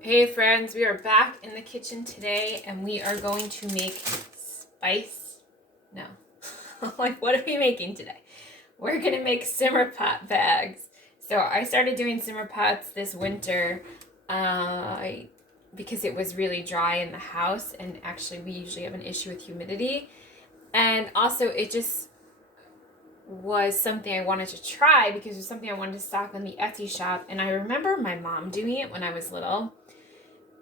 Hey friends, we are back in the kitchen today and we are going to make like what are we making today? We're gonna make simmer pot bags. So I started doing simmer pots this winter because it was really dry in the house, and actually we usually have an issue with humidity. And also it just was something I wanted to try because it was something I wanted to stock on the Etsy shop, and I remember my mom doing it when I was little.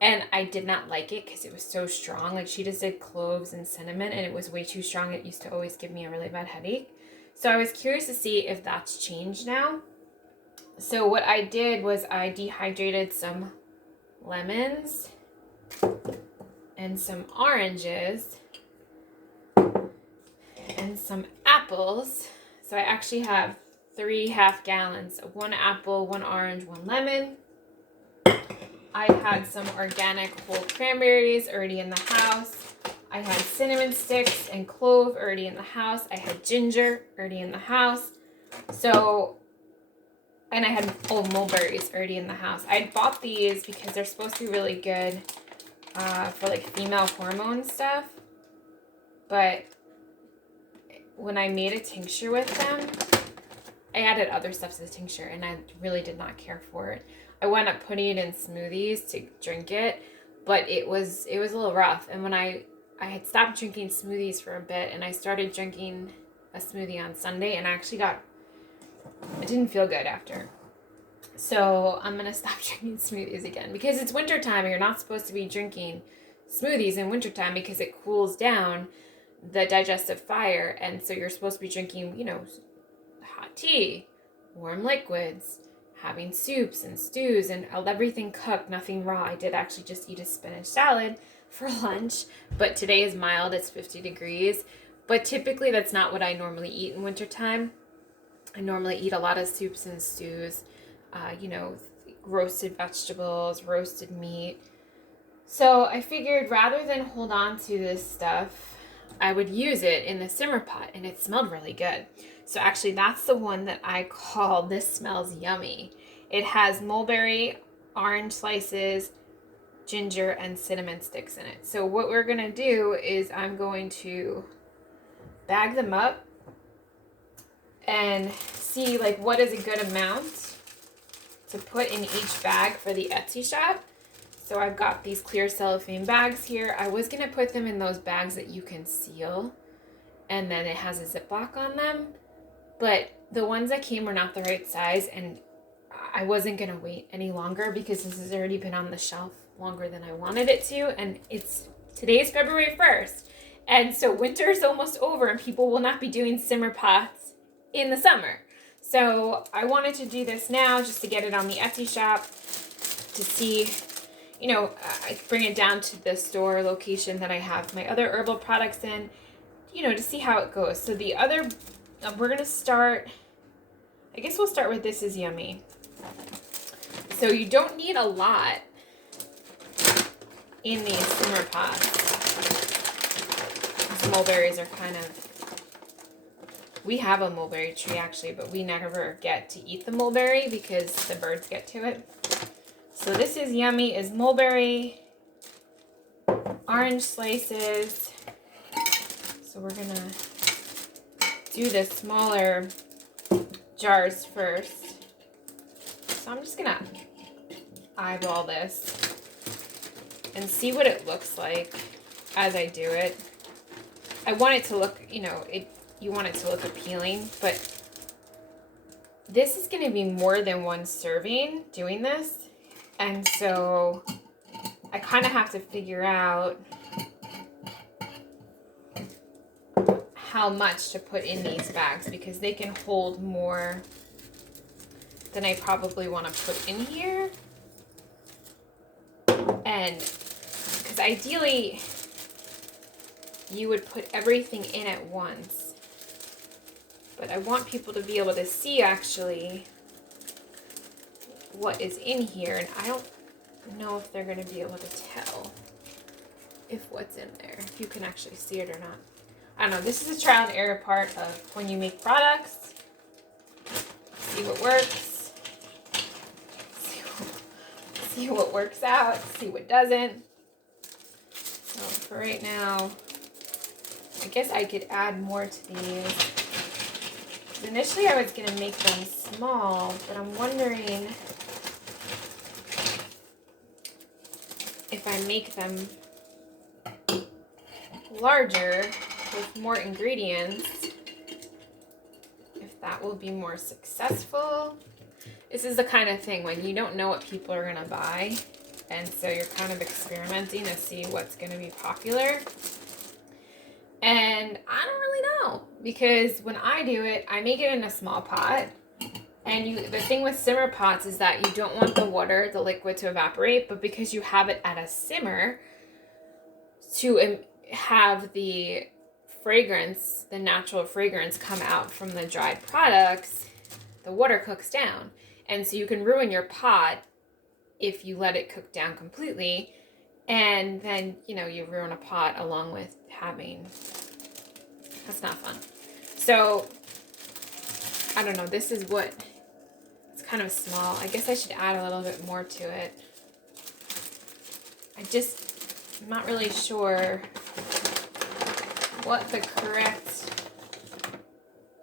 And I did not like it because it was so strong. Like, she just did cloves and cinnamon and it was way too strong. It used to always give me a really bad headache. So I was curious to see if that's changed now. So what I did was I dehydrated some lemons and some oranges and some apples. So I actually have 3 half gallons of 1 apple, 1 orange, 1 lemon. I had some organic whole cranberries already in the house. I had cinnamon sticks and clove already in the house. I had ginger already in the house. And I had mulberries already in the house. I had bought these because they're supposed to be really good for like female hormone stuff. But when I made a tincture with them, I added other stuff to the tincture and I really did not care for it. I wound up putting it in smoothies to drink it, but it was a little rough. And when I had stopped drinking smoothies for a bit, and I started drinking a smoothie on Sunday, and I didn't feel good after. So I'm gonna stop drinking smoothies again because it's wintertime and you're not supposed to be drinking smoothies in wintertime because it cools down the digestive fire, and so you're supposed to be drinking, hot tea, warm liquids, having soups and stews and everything cooked, nothing raw. I did actually just eat a spinach salad for lunch, but today is mild, it's 50 degrees. But typically that's not what I normally eat in wintertime. I normally eat a lot of soups and stews, roasted vegetables, roasted meat. So I figured rather than hold on to this stuff, I would use it in the simmer pot, and it smelled really good. So actually that's the one that I call This Smells Yummy. It has mulberry, orange slices, ginger, and cinnamon sticks in it. So what we're gonna do is I'm going to bag them up and see like what is a good amount to put in each bag for the Etsy shop. So I've got these clear cellophane bags here. I was gonna put them in those bags that you can seal, and then it has a Ziploc on them. But the ones that came were not the right size, and I wasn't going to wait any longer because this has already been on the shelf longer than I wanted it to, and today's February 1st, and so winter is almost over and people will not be doing simmer pots in the summer. So I wanted to do this now just to get it on the Etsy shop to see, I bring it down to the store location that I have my other herbal products in, to see how it goes. So we're going to start, I guess we'll start with This Is Yummy. So you don't need a lot in these simmer pots. These mulberries are we have a mulberry tree actually, but we never get to eat the mulberry because the birds get to it. So This Is Yummy is mulberry, orange slices. So we're going to do the smaller jars first. So I'm just gonna eyeball this and see what it looks like as I do it. I want it to look, you want it to look appealing, but this is gonna be more than one serving doing this. And so I kind of have to figure out how much to put in these bags because they can hold more than I probably want to put in here. And because ideally you would put everything in at once, but I want people to be able to see actually what is in here, and I don't know if they're going to be able to tell if what's in there, if you can actually see it or not. I don't know. This is a trial and error part of when you make products. See what works. see what works out, see what doesn't. So for right now, I guess I could add more to these. Initially, I was going to make them small, but I'm wondering if I make them larger with more ingredients, if that will be more successful. This is the kind of thing when you don't know what people are going to buy, and so you're kind of experimenting to see what's going to be popular. And I don't really know, because when I do it, I make it in a small pot. And the thing with simmer pots is that you don't want the water, the liquid, to evaporate, but because you have it at a simmer, to have the fragrance, the natural fragrance come out from the dried products, the water cooks down. And so you can ruin your pot if you let it cook down completely. And then, you know, you ruin a pot along with having, that's not fun. So, I don't know, this is what, it's kind of small. I guess I should add a little bit more to it. I'm not really sure what the correct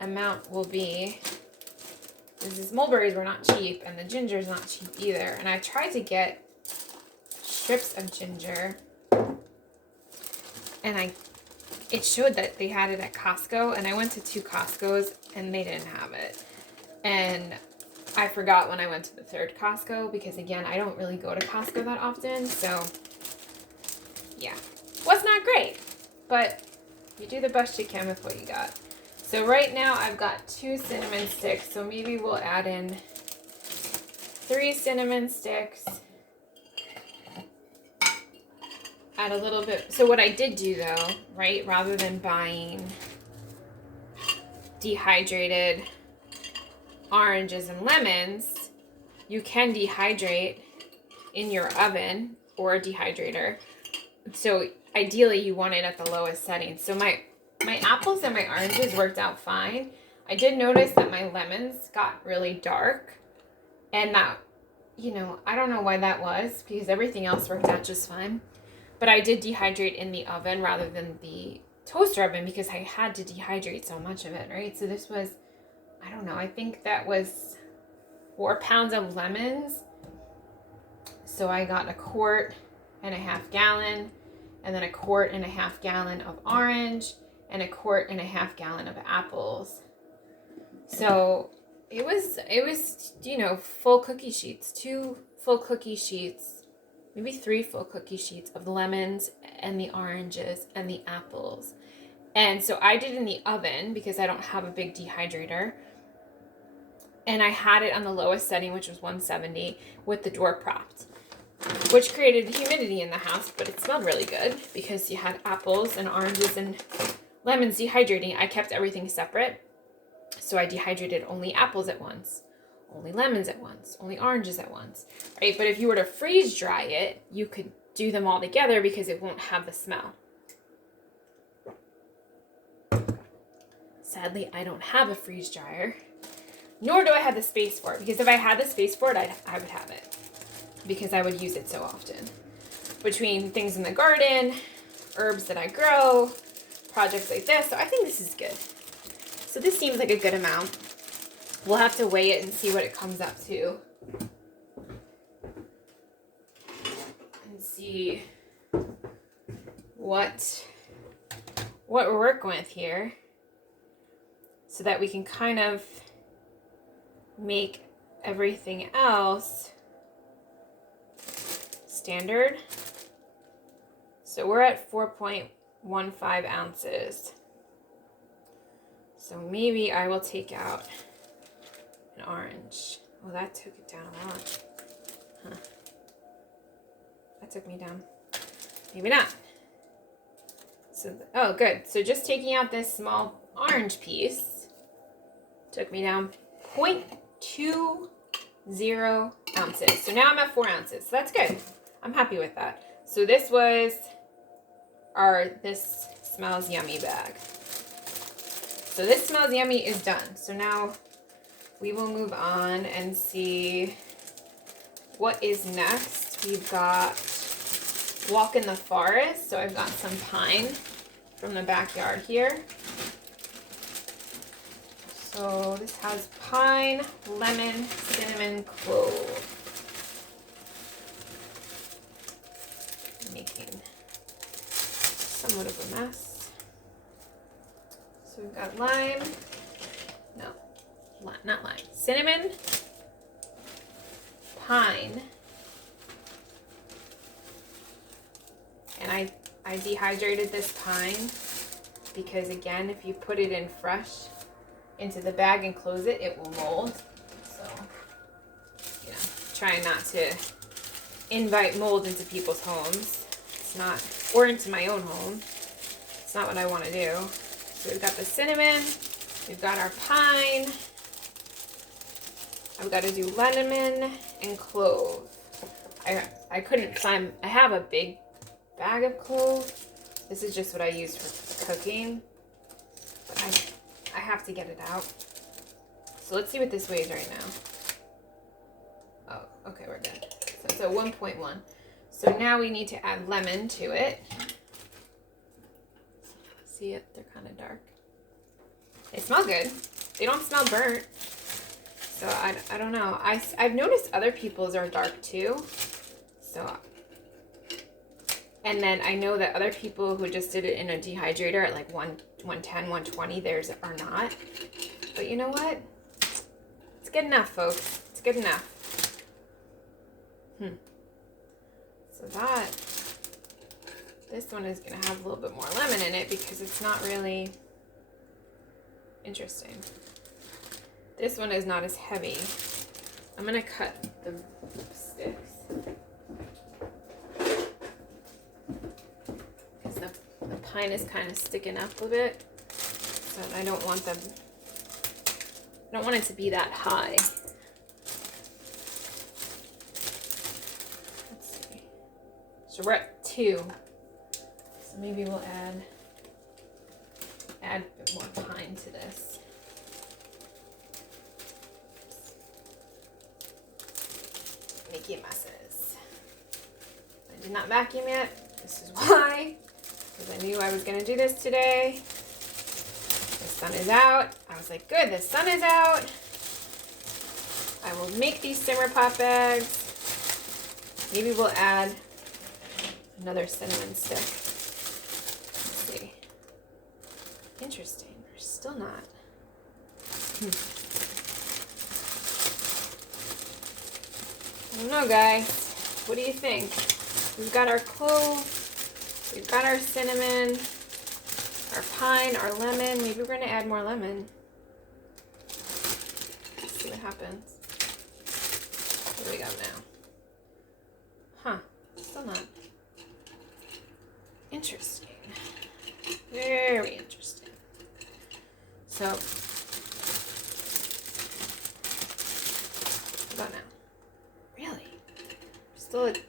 amount will be. These mulberries were not cheap, and the ginger is not cheap either. And I tried to get strips of ginger, and it showed that they had it at Costco, and I went to 2 Costco's and they didn't have it. And I forgot when I went to the 3rd Costco, because again, I don't really go to Costco that often, so yeah, was not great, but you do the best you can with what you got. So right now I've got 2 cinnamon sticks, so maybe we'll add in 3 cinnamon sticks. Add a little bit. So what I did do though, right, rather than buying dehydrated oranges and lemons, you can dehydrate in your oven or a dehydrator. So ideally you want it at the lowest setting. So my apples and my oranges worked out fine. I did notice that my lemons got really dark, and that, you know, I don't know why that was, because everything else worked out just fine. But I did dehydrate in the oven rather than the toaster oven, because I had to dehydrate so much of it, right? So this was, I don't know, I think that was 4 pounds of lemons. So I got 1.5 quart gallon, and then 1.5 quart gallon of orange, and 1.5 quart gallon of apples. So it was, you know, full cookie sheets, 2 full cookie sheets, maybe 3 full cookie sheets of lemons and the oranges and the apples. And so I did in the oven because I don't have a big dehydrator. And I had it on the lowest setting, which was 170, with the door propped, which created humidity in the house, but it smelled really good because you had apples and oranges and lemons dehydrating. I kept everything separate. So I dehydrated only apples at once, only lemons at once, only oranges at once, right? But if you were to freeze dry it, you could do them all together because it won't have the smell. Sadly, I don't have a freeze dryer, nor do I have the space for it, because if I had the space for it, I would have it, because I would use it so often. Between things in the garden, herbs that I grow, projects like this, so I think this is good. So this seems like a good amount. We'll have to weigh it and see what it comes up to. And see what we're working with here, so that we can kind of make everything else standard. So we're at 4.15 ounces. So maybe I will take out an orange. Oh, that took it down a lot. Huh. That took me down. Maybe not. So, oh, good. So just taking out this small orange piece took me down 0.20 ounces. So now I'm at 4 ounces. So that's good. I'm happy with that. So this was our This Smells Yummy bag. So This Smells Yummy is done. So now we will move on and see what is next? We've got walk in the forest. So I've got some pine from the backyard here. So this has pine, lemon, cinnamon, clove. Making somewhat of a mess. So we've got lime. No, not lime. Cinnamon, pine, and I dehydrated this pine because, again, if you put it in fresh into the bag and close it, it will mold. So, you know, trying not to invite mold into people's homes. It's not, or into my own home. It's not what I want to do. So we've got the cinnamon, we've got our pine. I've got to do lemon and clove. I couldn't find, I have a big bag of clove. This is just what I use for cooking. But I have to get it out. So let's see what this weighs right now. Oh, okay, we're good. So it's a 1.1. So now we need to add lemon to it. See it? They're kind of dark. They smell good. They don't smell burnt. So I don't know. I've noticed other people's are dark too. So, and then I know that other people who just did it in a dehydrator at like 110, 120, theirs are not. But you know what? It's good enough, folks. It's good enough. So this one is going to have a little bit more lemon in it because it's not really interesting. This one is not as heavy. I'm going to cut the sticks. Because the pine is kind of sticking up a bit. So I don't want it to be that high. Let's see. So we're at 2. So maybe we'll add a bit more pine to this. Making messes. I did not vacuum yet. This is why. Because I knew I was going to do this today. The sun is out. I was like, good, the sun is out. I will make these simmer pot bags. Maybe we'll add another cinnamon stick. Let's see. Interesting. They're still not. I don't know, guys. What do you think? We've got our clove, we've got our cinnamon, our pine, our lemon. Maybe we're going to add more lemon. Let's see what happens. What do we got now? Huh. Still not. Interesting. Very interesting. So, what about now? Really? Still at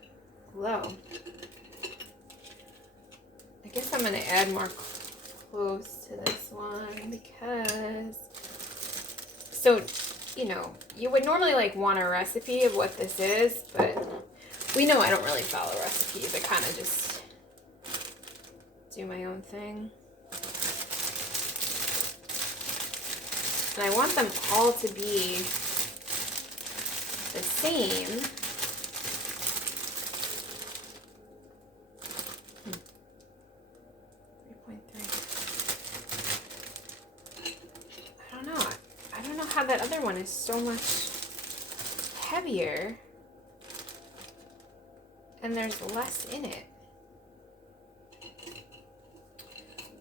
low. I guess I'm going to add more cloves to this one because, so, you know, you would normally like want a recipe of what this is, but we know I don't really follow recipes. I kind of just do my own thing. And I want them all to be the same. 3.3. I don't know how that other one is so much heavier and there's less in it.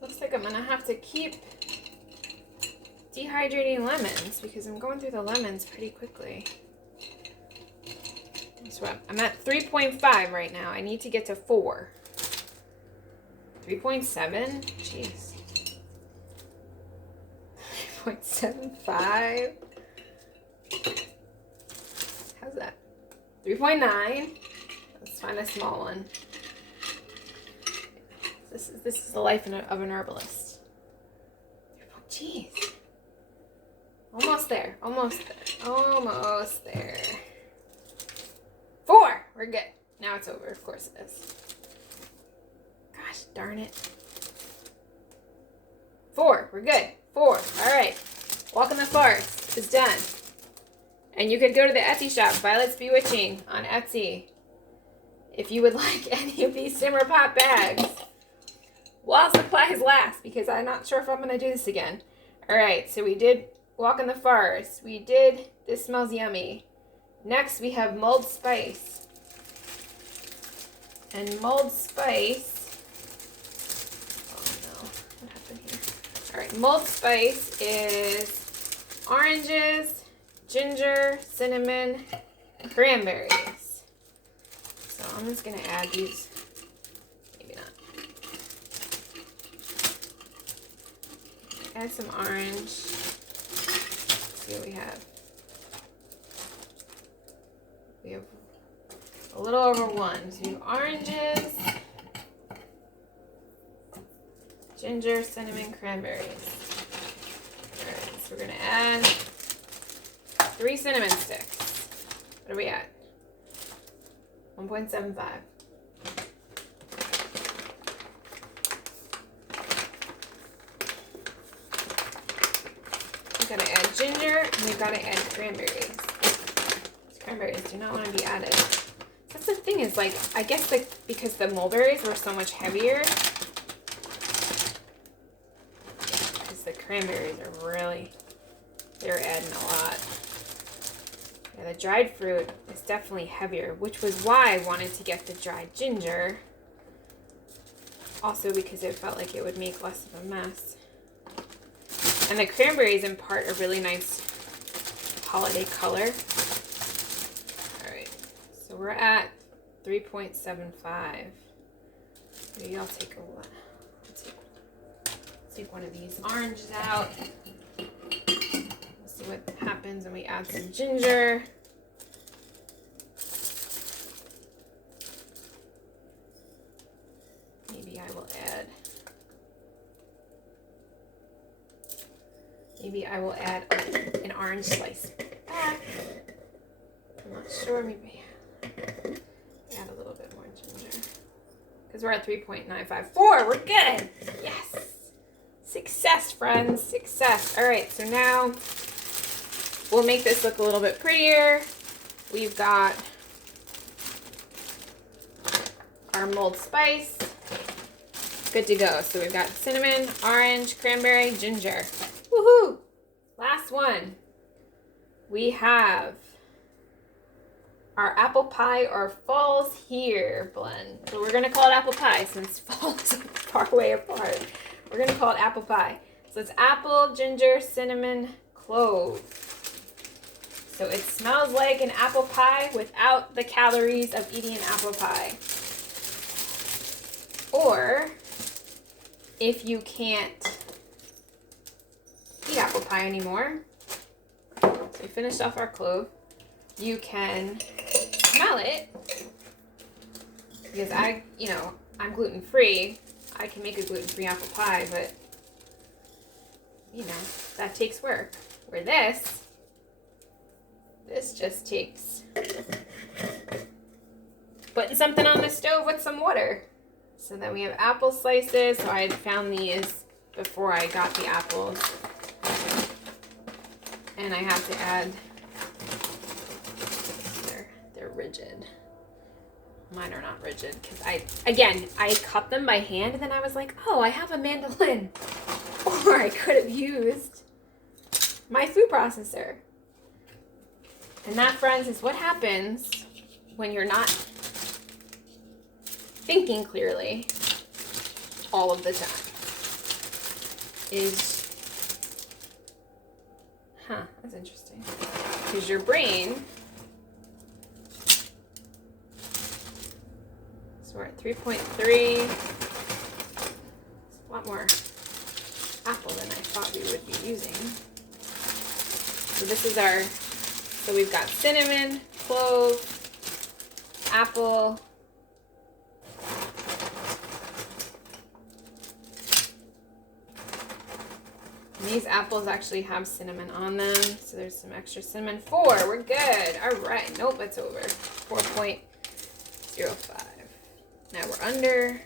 Looks like I'm gonna have to keep dehydrating lemons because I'm going through the lemons pretty quickly. So I'm at 3.5 right now. I need to get to 4. 3.7? Jeez. 3.75. How's that? 3.9. Let's find a small one. This is the life of an herbalist. Jeez. Almost there. Almost there. Almost there. 4. We're good. Now it's over. Of course it is. Gosh darn it. 4. We're good. 4. All right. Walk in the Forest is done. And you could go to the Etsy shop, Violet's Bewitching, on Etsy, if you would like any of these simmer pot bags. While supplies last, because I'm not sure if I'm going to do this again. All right, so we did Walk in the Forest. We did This Smells Yummy. Next, we have Mulled Spice. And Mulled Spice... Oh, no. What happened here? All right, Mulled Spice is oranges, ginger, cinnamon, cranberries. So I'm just going to add these. Maybe not. Add some orange. Let's see what we have. We have a little over 1. So we have oranges, ginger, cinnamon, cranberries. Alright, so we're going to add 3 cinnamon sticks. What are we at? 1.75. We've got to add ginger, and we've got to add cranberries. These cranberries do not want to be added. That's the thing is, like, I guess like because the mulberries were so much heavier, because the cranberries are really, they're adding a lot. Yeah, the dried fruit is definitely heavier, which was why I wanted to get the dried ginger. Also because it felt like it would make less of a mess. And the cranberries impart a really nice holiday color. Alright, so we're at 3.75. Maybe I'll take take one of these oranges out. We'll see what happens when we add some ginger. Maybe I will add an orange slice back. I'm not sure, maybe add a little bit more ginger. Because we're at 3.954. We're good. Yes. Success, friends. Success. All right, so now we'll make this look a little bit prettier. We've got our mulled spice. Good to go. So we've got cinnamon, orange, cranberry, ginger. Woohoo! Last one. We have our apple pie or Fall's Here blend. So we're going to call it apple pie since fall is far away apart. We're going to call it apple pie. So it's apple, ginger, cinnamon, clove. So it smells like an apple pie without the calories of eating an apple pie. Or if you can't eat apple pie anymore, so we finished off our clove, you can smell it, because I'm gluten-free. I can make a gluten-free apple pie, but that takes work. Where this just takes putting something on the stove with some water. So then we have apple slices. So I had found these before I got the apples. And I have to add, they're rigid. Mine are not rigid because I cut them by hand, and then I was like, oh, I have a mandolin. Or I could have used my food processor. And that, friends, is what happens when you're not thinking clearly all of the time. That's interesting. Because your brain, so we're at 3.3. It's a lot more apple than I thought we would be using. So this is so we've got cinnamon, clove, apple, and these apples actually have cinnamon on them, so there's some extra cinnamon. 4, we're good. All right, nope, it's over. 4.05. Now we're under.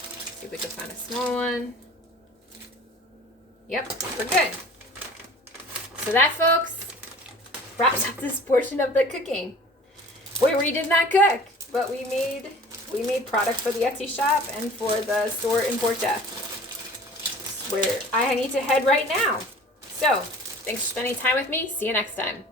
See if we can find a small one. Yep, we're good. So that, folks, wraps up this portion of the cooking. We did not cook, but we made product for the Etsy shop and for the store in Portia, where I need to head right now. So, thanks for spending time with me. See you next time.